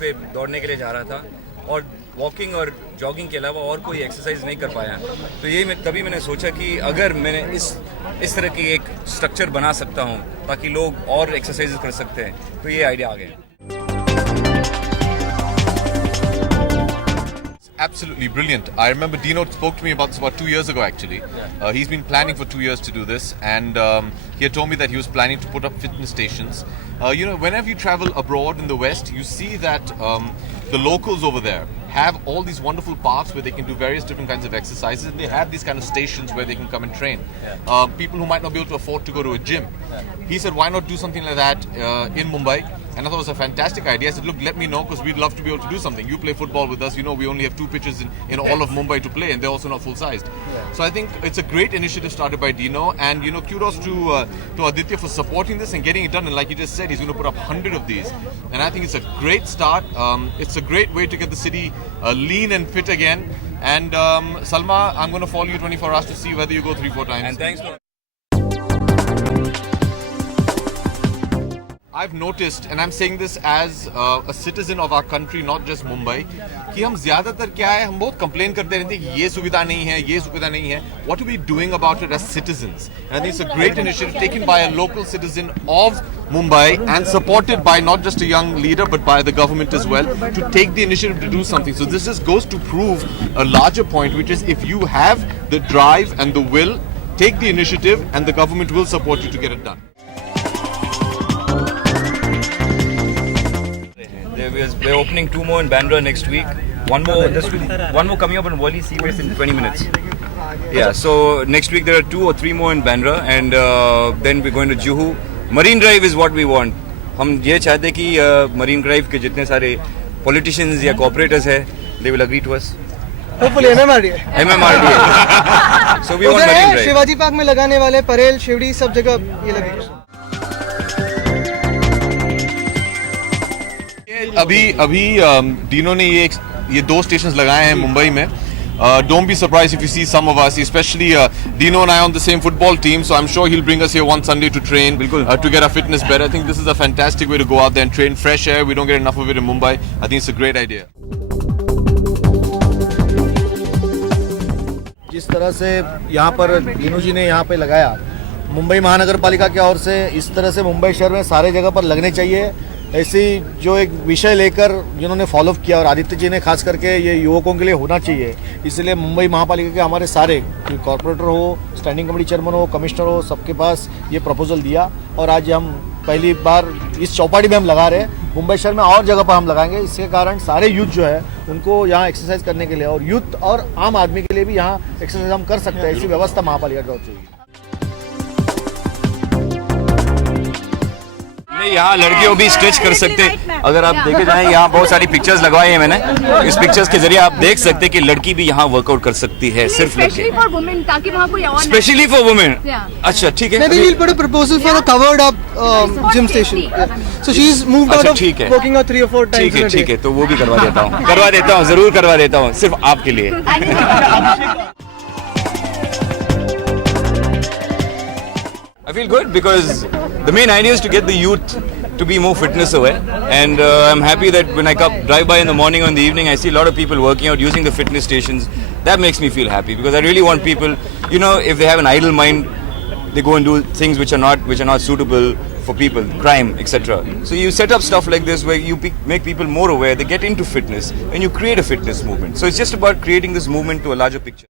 पे दौड़ने के लिए जा रहा था और वॉकिंग और जॉगिंग के अलावा और कोई एक्सरसाइज नहीं कर पाया। तो ये तभी मैंने सोचा कि अगर मैंने इस तरह की एक स्ट्रक्चर बना सकता हूँ ताकि लोग और एक्सरसाइज कर सकते हैं, तो ये आइडिया आ गया। Absolutely brilliant. I remember Dino spoke to me about this about 2 years ago actually. He's been planning for 2 years to do this, and he had told me that he was planning to put up fitness stations. Whenever you travel abroad in the West, you see that the locals over there have all these wonderful parks where they can do various different kinds of exercises, and they have these kind of stations where they can come and train. People who might not be able to afford to go to a gym. He said, why not do something like that in Mumbai? And I thought it was a fantastic idea. I said, look, let me know, because we'd love to be able to do something. You play football with us. You know, we only have 2 pitches in all of Mumbai to play, and they're also not full-sized. So I think it's a great initiative started by Dino, and kudos to Aditya for supporting this and getting it done. And like he just said, he's going to put up 100 of these. And I think it's a great start. It's a great way to get the city lean and fit again. And Salma, I'm going to follow you 24 hours to see whether you go 3-4 times. And thanks for I've noticed, and I'm saying this as a citizen of our country, not just Mumbai, कि हम ज़्यादातर क्या है, हम बहुत complain करते रहते हैं कि ये सुविधा नहीं है, ये सुविधा नहीं है. What are we doing about it as citizens? And I think it's a great initiative taken by a local citizen of Mumbai and supported by not just a young leader but by the government as well, to take the initiative to do something. So this just goes to prove a larger point, which is if you have the drive and the will, take the initiative and the government will support you to get it done. We're opening 2 more in Bandra next week. One more coming up on Worli Seaways in 20 minutes. Yeah, so next week there are 2 or 3 more in Bandra, and then we're going to Juhu. Marine Drive is what we want. हम ये चाहते हैं कि Marine Drive के जितने सारे politicians या corporators हैं, they will agree to us. Hopefully MMRDA. So we want Marine Drive. Shivaji park में लगाने वाले परेल, शिवड़ी सब जगह ये लगेगा. अभी डीनो ने ये 2 स्टेशंस लगाए हैं मुंबई में. Don't be surprised if you see some of us, especially Dino and I on the same football team, so I'm sure he'll bring us here one Sunday to train, to get our fitness better. I think this is a fantastic way to go out there and train. Fresh air, we don't get enough of it in Mumbai. I think it's a great idea. जिस तरह से यहाँ पर दीनू जी ने यहाँ पे लगाया, मुंबई महानगर पालिका की ओर से इस तरह से मुंबई शहर में सारे जगह पर लगने चाहिए. ऐसी जो एक विषय लेकर जिन्होंने फॉलो किया, और आदित्य जी ने खास करके ये युवकों के लिए होना चाहिए, इसलिए मुंबई महापालिका के हमारे सारे कॉर्पोरेटर हो, स्टैंडिंग कमेटी चेयरमैन हो, कमिश्नर हो, सबके पास ये प्रपोजल दिया, और आज हम पहली बार इस चौपाटी में हम लगा रहे हैं. मुंबई शहर में और जगह पर हम लगाएंगे. इसके कारण सारे यूथ जो है उनको यहाँ एक्सरसाइज करने के लिए, और यूथ और आम आदमी के लिए भी यहाँ एक्सरसाइज हम कर सकते हैं. ऐसी व्यवस्था महापालिका की ओर से. यहाँ लड़कियों भी स्ट्रेच कर सकते हैं. अगर आप देखे जाएं, यहाँ बहुत सारी पिक्चर्स लगवाई हैं मैंने. इस पिक्चर्स के जरिए आप देख सकते हैं कि लड़की भी यहाँ वर्कआउट कर सकती है, सिर्फ लड़के. Specially for women. अच्छा, ठीक है. Maybe we'll put a proposal for a covered up gym station. So she's moved out of working out 3 or 4 times a day. ठीक है, तो वो भी करवा देता हूँ, जरूर करवा देता हूँ, सिर्फ आपके लिए. I feel good because the main idea is to get the youth to be more fitness aware, and I'm happy that when I drive by in the morning or in the evening, I see a lot of people working out using the fitness stations. That makes me feel happy because I really want people, if they have an idle mind, they go and do things which are not suitable for people, crime, etc. So you set up stuff like this where you make people more aware, they get into fitness, and you create a fitness movement. So it's just about creating this movement to a larger picture.